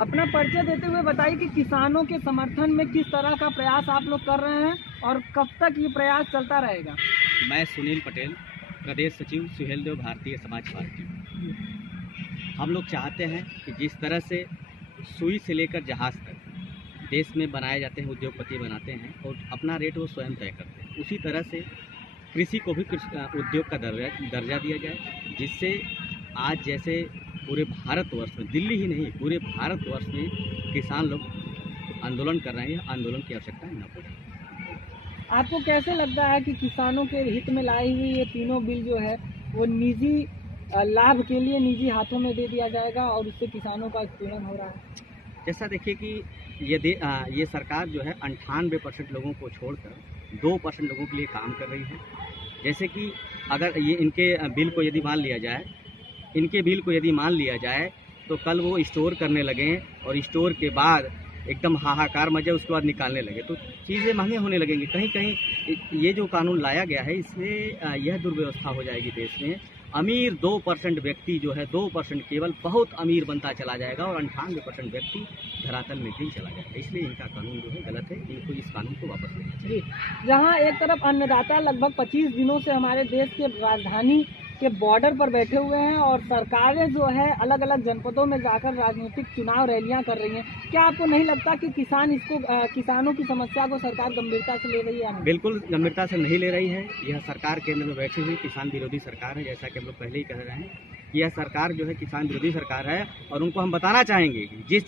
अपना परिचय देते हुए बताइए कि किसानों के समर्थन में किस तरह का प्रयास आप लोग कर रहे हैं और कब तक ये प्रयास चलता रहेगा। मैं सुनील पटेल, प्रदेश सचिव सुहेलदेव भारतीय समाज पार्टी। हम लोग चाहते हैं कि जिस तरह से सुई से लेकर जहाज तक देश में बनाए जाते हैं, उद्योगपति बनाते हैं और अपना रेट वो स्वयं तय करते हैं, उसी तरह से कृषि को भी उद्योग का दर्जा दिया जाए, जिससे आज जैसे पूरे भारतवर्ष में, दिल्ली ही नहीं पूरे भारतवर्ष में किसान लोग आंदोलन कर रहे हैं, आंदोलन की आवश्यकता न पड़े। आपको कैसे लगता है कि किसानों के हित में लाई हुई ये तीनों बिल जो है वो निजी लाभ के लिए निजी हाथों में दे दिया जाएगा और उससे किसानों का उत्पीड़न हो रहा है? जैसा देखिए कि ये सरकार जो है 98% लोगों को छोड़कर 2% लोगों के लिए काम कर रही है। जैसे कि अगर ये इनके बिल को यदि मान लिया जाए तो कल वो स्टोर करने लगे और स्टोर के बाद एकदम हाहाकार मचे, उसके बाद निकालने लगे तो चीज़ें महंगे होने लगेंगी। कहीं कहीं ये जो कानून लाया गया है इससे यह दुर्व्यवस्था हो जाएगी देश में। अमीर 2% व्यक्ति जो है 2% केवल बहुत अमीर बनता चला जाएगा और 98% व्यक्ति धरातल में ही चला जाएगा। इसलिए इनका कानून जो है गलत है, इनको इस कानून को वापस लेना चाहिए। जहाँ एक तरफ अन्नदाता लगभग 25 दिनों से हमारे देश के राजधानी के बॉर्डर पर बैठे हुए हैं और सरकारें जो है अलग अलग जनपदों में जाकर राजनीतिक चुनाव रैलियां कर रही हैं, क्या आपको नहीं लगता कि किसानों की समस्या को सरकार गंभीरता से ले रही है? बिल्कुल गंभीरता से नहीं ले रही है। यह सरकार केंद्र में बैठी हुई किसान विरोधी सरकार है। जैसा कि हम लोग पहले ही कह रहे हैं कि यह सरकार जो है किसान विरोधी सरकार है और उनको हम बताना चाहेंगे कि जिस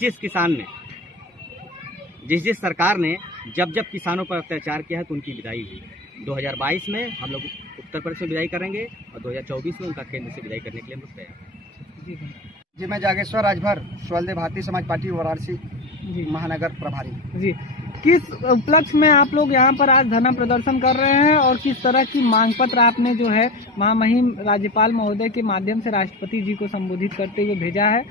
सरकार ने जब किसानों पर अत्याचार किया है तो उनकी विदाई हुई। 2022 में हम लोग उत्तर प्रदेश में विदाई करेंगे और 2024 में उनका केंद्र से विदाई करने के लिए हम लोग तैयार हैं। जी, मैं जागेश्वर राजभर, सुहेलदेव भारतीय समाज पार्टी वाराणसी महानगर प्रभारी। जी, किस उपलक्ष्य में आप लोग यहाँ पर आज धरना प्रदर्शन कर रहे हैं और किस तरह की मांग पत्र आपने जो है महामहिम राज्यपाल महोदय के माध्यम से राष्ट्रपति जी को संबोधित करते हुए भेजा है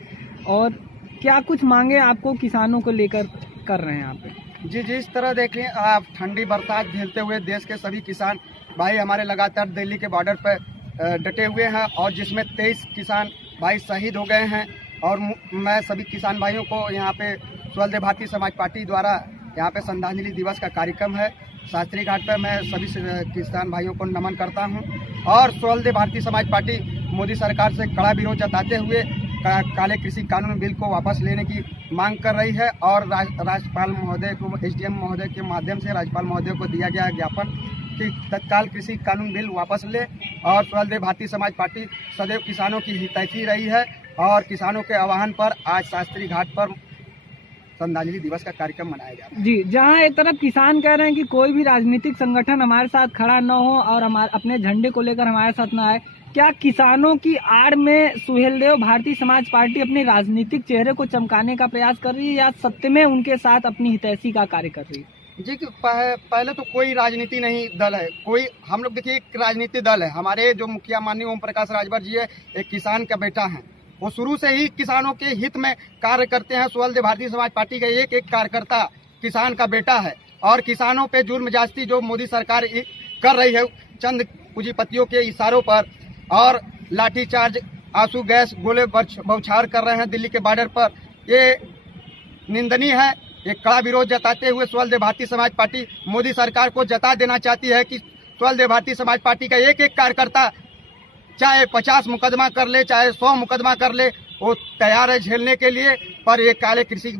और क्या कुछ मांगे आपको किसानों को लेकर कर रहे हैं यहाँ पे? जी, जिस तरह देखें आप ठंडी बरसात झेलते हुए देश के सभी किसान भाई हमारे लगातार दिल्ली के बॉर्डर पर डटे हुए हैं और जिसमें 23 किसान भाई शहीद हो गए हैं और मैं सभी किसान भाइयों को यहाँ पे सुहेलदेव भारतीय समाज पार्टी द्वारा यहाँ पे श्रद्धांजलि दिवस का कार्यक्रम है शास्त्री घाट पर। मैं सभी किसान भाइयों को नमन करता हूँ और सुहेलदेव भारतीय समाज पार्टी मोदी सरकार से कड़ा विरोध जताते हुए काले कृषि कानून बिल को वापस लेने की मांग कर रही है और राज्यपाल महोदय को, SDM महोदय के माध्यम से राज्यपाल महोदय को दिया गया ज्ञापन कि तत्काल कृषि कानून बिल वापस ले। और सुहेलदेव भारतीय समाज पार्टी सदैव किसानों की हितैषी रही है और किसानों के आह्वान पर आज शास्त्री घाट पर श्रद्धांजलि दिवस का कार्यक्रम मनाया जा रहा है। जी, जहां एक तरफ किसान कह रहे हैं कि कोई भी राजनीतिक संगठन हमारे साथ खड़ा न हो और अपने झंडे को लेकर हमारे साथ न आए, क्या किसानों की आड़ में सुहेलदेव भारतीय समाज पार्टी अपने राजनीतिक चेहरे को चमकाने का प्रयास कर रही है या सत्य में उनके साथ अपनी हितैषी का कार्य कर रही है? जी, पहले तो कोई राजनीति नहीं दल है, कोई हम लोग देखिए एक राजनीतिक दल है। हमारे जो मुखिया माननीय ओम प्रकाश राजभर जी है, एक किसान का बेटा है, वो शुरू से ही किसानों के हित में कार्य करते हैं। सुहेलदेव भारतीय समाज पार्टी का एक कार्यकर्ता किसान का बेटा है और किसानों पे जुर्म ज्यादती जो मोदी सरकार कर रही है चंद पूंजीपतियों के इशारों पर और लाठीचार्ज, आंसू गैस, गोले बौछार कर रहे हैं दिल्ली के बॉर्डर पर, ये निंदनीय है। एक कड़ा विरोध जताते हुए सुहेलदेव भारतीय समाज पार्टी मोदी सरकार को जता देना चाहती है कि सुहेलदेव भारतीय समाज पार्टी का एक कार्यकर्ता चाहे 50 मुकदमा कर ले, चाहे 100 मुकदमा कर ले, वो तैयार है झेलने के लिए, पर ये काले कृषि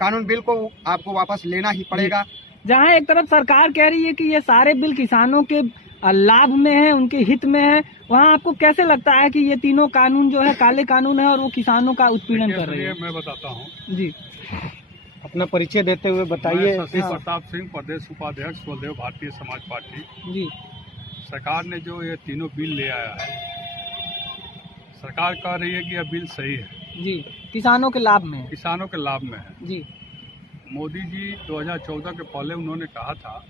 कानून बिल को आपको वापस लेना ही पड़ेगा। जहां एक तरफ सरकार कह रही है कि ये सारे बिल किसानों के लाभ में है, उनके हित में है, वहाँ आपको कैसे लगता है कि ये तीनों कानून जो है काले कानून है और वो किसानों का उत्पीड़न कर रही है? मैं बताता हूँ जी, अपना परिचय देते हुए बताइए। शशि प्रताप सिंह, प्रदेश उपाध्यक्ष सुहेलदेव भारतीय समाज पार्टी। जी, सरकार ने जो ये तीनों बिल ले आया है, सरकार कह रही है कि यह बिल सही है, जी, किसानों के लाभ में है। किसानों के लाभ में है। जी, मोदी जी 2014 के पहले उन्होंने कहा था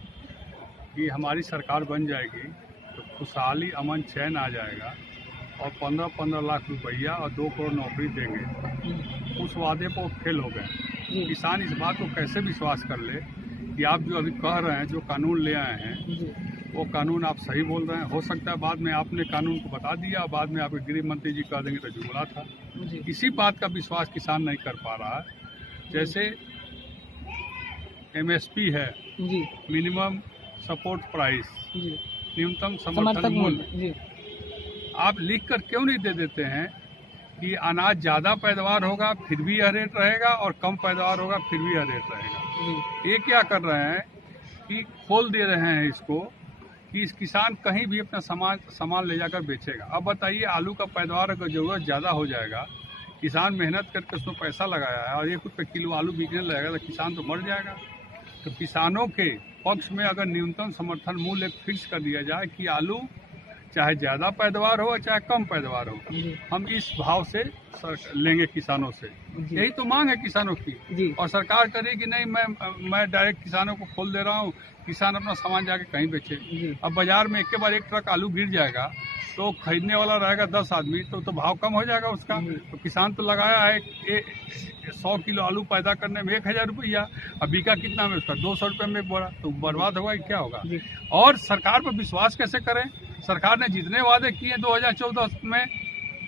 कि हमारी सरकार बन जाएगी तो खुशहाली, अमन, चैन आ जाएगा और 15-15 लाख रुपया और 2 करोड़ नौकरी देंगे। उस वादे पर फेल हो गए। किसान इस बात को कैसे विश्वास कर ले कि आप जो अभी कह रहे हैं, जो कानून ले आए हैं, वो कानून आप सही बोल रहे हैं। हो सकता है बाद में आपने कानून को बता दिया, बाद में आपके गृह मंत्री जी कह देंगे तो जुमला था। इसी बात का विश्वास किसान नहीं कर पा रहा है जैसे MSP है, जी मिनिमम सपोर्ट प्राइस, जी न्यूनतम समर्थक समर्थन मूल्य, मूल्य जी आप लिख कर क्यों नहीं दे देते हैं कि अनाज ज्यादा पैदावार होगा फिर भी यह रेट रहेगा और कम पैदावार होगा फिर भी यह रेट रहेगा। जी ये क्या कर रहे हैं कि खोल दे रहे हैं इसको कि इस किसान कहीं भी अपना सामान ले जाकर बेचेगा। अब बताइए, आलू का पैदावार अगर जरूरत ज़्यादा हो जाएगा, किसान मेहनत करके उसमें पैसा लगाया है और 1 रुपये किलो आलू बिकने लगेगा तो किसान तो मर जाएगा। तो किसानों के पक्ष में अगर न्यूनतम समर्थन मूल्य एक फिक्स कर दिया जाए कि आलू चाहे ज़्यादा पैदावार हो चाहे कम पैदावार हो, जी हम इस भाव से लेंगे किसानों से, जी यही तो मांग है किसानों की। जी और सरकार करे कि नहीं, मैं डायरेक्ट किसानों को खोल दे रहा हूँ, किसान अपना सामान जाके कहीं बेचे। जी अब बाजार में एक के बाद एक ट्रक आलू गिर जाएगा तो खरीदने वाला रहेगा 10 आदमी, तो भाव कम हो जाएगा उसका। जी। तो किसान तो लगाया है 100 किलो आलू पैदा करने में 1000 रुपया, अब बिका कितना में उसका 200 रुपये में एक बोरा, तो बर्बाद होगा कि क्या होगा। जी और सरकार पर विश्वास कैसे करें? सरकार ने जितने वादे किए 2014 में,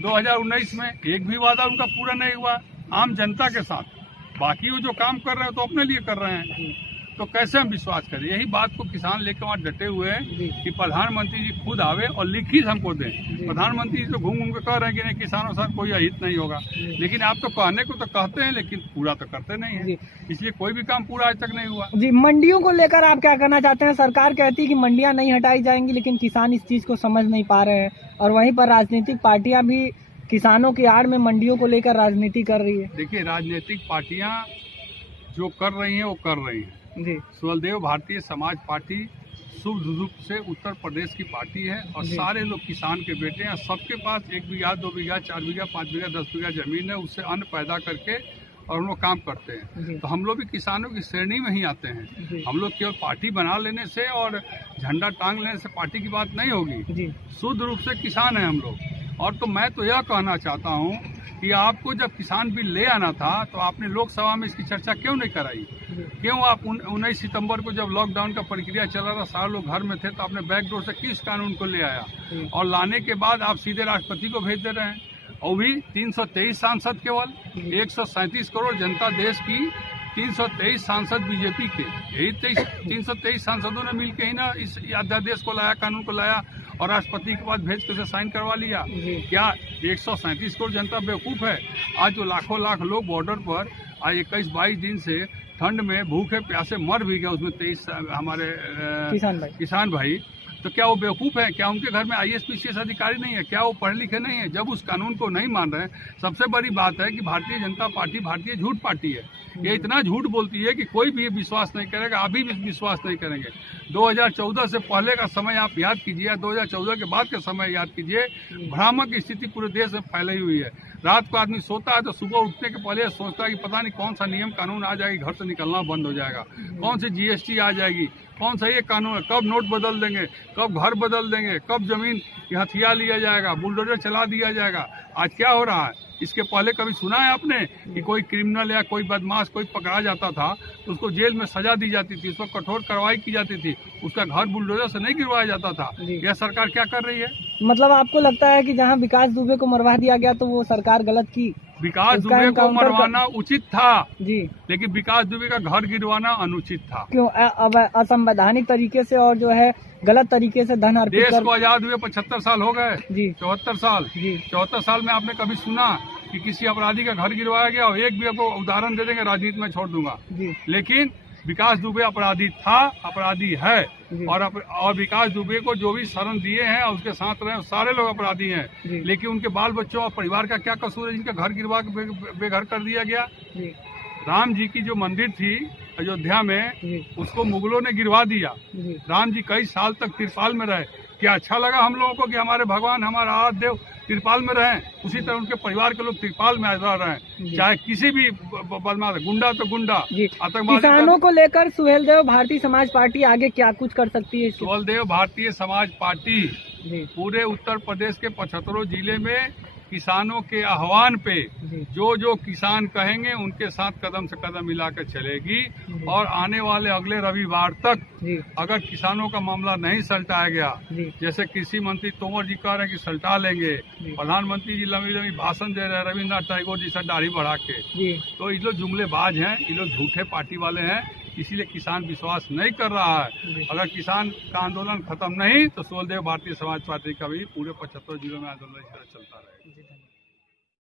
2019 में, एक भी वादा उनका पूरा नहीं हुआ आम जनता के साथ। बाकी वो जो काम कर रहे हैं तो अपने लिए कर रहे हैं, जी तो कैसे हम विश्वास करें? यही बात को किसान लेकर वहाँ डटे हुए हैं जी कि प्रधानमंत्री जी खुद आवे और लिखित हमको दें। जी। प्रधानमंत्री जी तो घूम घूम के कह रहे हैं कि नहीं, किसानों से कोई अहित नहीं होगा, जी। लेकिन आप तो कहने को तो कहते हैं लेकिन पूरा तो करते नहीं है। जी। इसलिए कोई भी काम पूरा आज तक नहीं हुआ। जी मंडियों को लेकर आप क्या कहना चाहते हैं? सरकार कहती है कि मंडियां नहीं हटाई जाएंगी, लेकिन किसान इस चीज को समझ नहीं पा रहे हैं और वहीं पर राजनीतिक पार्टियां भी किसानों की आड़ में मंडियों को लेकर राजनीति कर रही है। देखिए, राजनीतिक पार्टियां जो कर रही हैं वो कर रही हैं। जी सुहेलदेव भारतीय समाज पार्टी शुभ रूप से उत्तर प्रदेश की पार्टी है और जी। सारे लोग किसान के बेटे हैं। सबके पास 1 बीघा, 2 बीघा, 4 बीघा, 5 बीघा, 10 बीघा जमीन है, उससे अन्न पैदा करके और हम लोग काम करते हैं। जी तो हम लोग भी किसानों की श्रेणी में ही आते हैं। जी हम लोग केवल पार्टी बना लेने से और झंडा टांग लेने से पार्टी की बात नहीं होगी। जी शुद्ध रूप से किसान है हम लोग। और तो मैं तो यह कहना चाहता हूँ कि आपको जब किसान बिल ले आना था तो आपने लोकसभा में इसकी चर्चा क्यों नहीं कराई? जी क्यों आप 19 सितंबर को जब लॉकडाउन का प्रक्रिया चल रहा था, सारे लोग घर में थे, तो आपने बैकडोर से किस कानून को ले आया? जी और लाने के बाद आप सीधे राष्ट्रपति को भेज दे रहे हैं, और भी 323 सांसद केवल, 137 करोड़ जनता देश की, 323 सांसद बीजेपी के, यही 323 सांसदों ने मिलकर ही ना इस अध्यादेश को लाया, कानून को लाया और राष्ट्रपति के पास भेज कर उसे साइन करवा लिया। जी क्या 137 करोड़ जनता बेवकूफ है? आज जो लाखों लाख लोग बॉर्डर पर आज 21-22 दिन से ठंड में भूखे प्यासे मर भी गए, उसमें 23 हमारे किसान भाई, तो क्या वो बेवकूफ है? क्या उनके घर में IAS PCS अधिकारी नहीं है? क्या वो पढ़े लिखे नहीं है? जब उस कानून को नहीं मान रहे हैं, सबसे बड़ी बात है कि भारतीय जनता पार्टी भारतीय झूठ पार्टी है। ये इतना झूठ बोलती है कि कोई भी विश्वास नहीं करेगा, अभी भी विश्वास नहीं करेंगे। 2014 से पहले का समय आप याद कीजिए, 2014 के बाद का समय याद कीजिए, भ्रामक स्थिति पूरे देश में फैलाई हुई है। रात को आदमी सोता है तो सुबह उठने के पहले सोचता है कि पता नहीं कौन सा नियम कानून आ जाएगी, घर से निकलना बंद हो जाएगा, कौन सी GST आ जाएगी, कौन सा ये कानून है, कब नोट बदल देंगे, कब घर बदल देंगे, कब जमीन की हथिया लिया जाएगा, बुलडोजर चला दिया जाएगा। आज क्या हो रहा है? इसके पहले कभी सुना है आपने कि कोई क्रिमिनल या कोई बदमाश कोई पकड़ा जाता था तो उसको जेल में सजा दी जाती थी, उस पर कठोर कार्रवाई की जाती थी, उसका घर बुलडोजर से नहीं गिरवाया जाता था? यह सरकार क्या कर रही है? मतलब आपको लगता है कि जहां विकास दुबे को मरवा दिया गया तो वो सरकार गलत की? विकास दुबे को मरवाना उचित था, जी, लेकिन विकास दुबे का घर गिरवाना अनुचित था। क्यों? अब असंवैधानिक तरीके से और जो है गलत तरीके से धन अर्पित देश को आजाद हुए 75 साल हो गए जी 74 साल जी 74 साल में आपने कभी सुना कि किसी अपराधी का घर गिरवाया गया? और एक भी आपको उदाहरण दे देंगे, राजनीति में छोड़ दूंगा। जी लेकिन विकास दुबे अपराधी था, अपराधी है, जी और विकास दुबे को जो भी शरण दिए हैं और उसके साथ रहे सारे लोग अपराधी हैं। जी लेकिन उनके बाल बच्चों और परिवार का क्या कसूर है जिनका घर गिरवा के बेघर कर दिया गया? जी राम जी की जो मंदिर थी अयोध्या में, जी उसको मुगलों ने गिरवा दिया। जी राम जी कई साल तक तिरपाल में रहे। क्या अच्छा लगा हम लोगों को कि हमारे भगवान, हमारा आराध्य देव तिरपाल में रहें? उसी तरह उनके परिवार के लोग तिरपाल में रह रहे हैं, चाहे किसी भी बदमाश, गुंडा तो गुंडा, जी। आतंकवादी। किसानों को लेकर सुहेलदेव भारतीय समाज पार्टी आगे क्या कुछ कर सकती है? सुहेलदेव भारतीय समाज पार्टी जी पूरे उत्तर प्रदेश के 75 जिले में किसानों के आह्वान पे जी। जो किसान कहेंगे उनके साथ कदम से कदम मिलाकर चलेगी। और आने वाले अगले रविवार तक जी अगर किसानों का मामला नहीं सलटाया गया, जी जैसे कृषि मंत्री तोमर जी कह रहे हैं कि सलटा लेंगे, जी। प्रधानमंत्री जी लंबी लंबी भाषण दे रहे हैं रविन्द्रनाथ टैगोर जी से दाढ़ी बढ़ा के, जी तो ये लोग जुमलेबाज हैं, ये लोग झूठे पार्टी वाले हैं, इसीलिए किसान विश्वास नहीं कर रहा है। जी। अगर किसान का आंदोलन खत्म नहीं तो सुहेलदेव भारतीय समाज पार्टी का भी पूरे 75 जिलों में आंदोलन इस तरह चलता रहेगा। जी, धन्यवाद।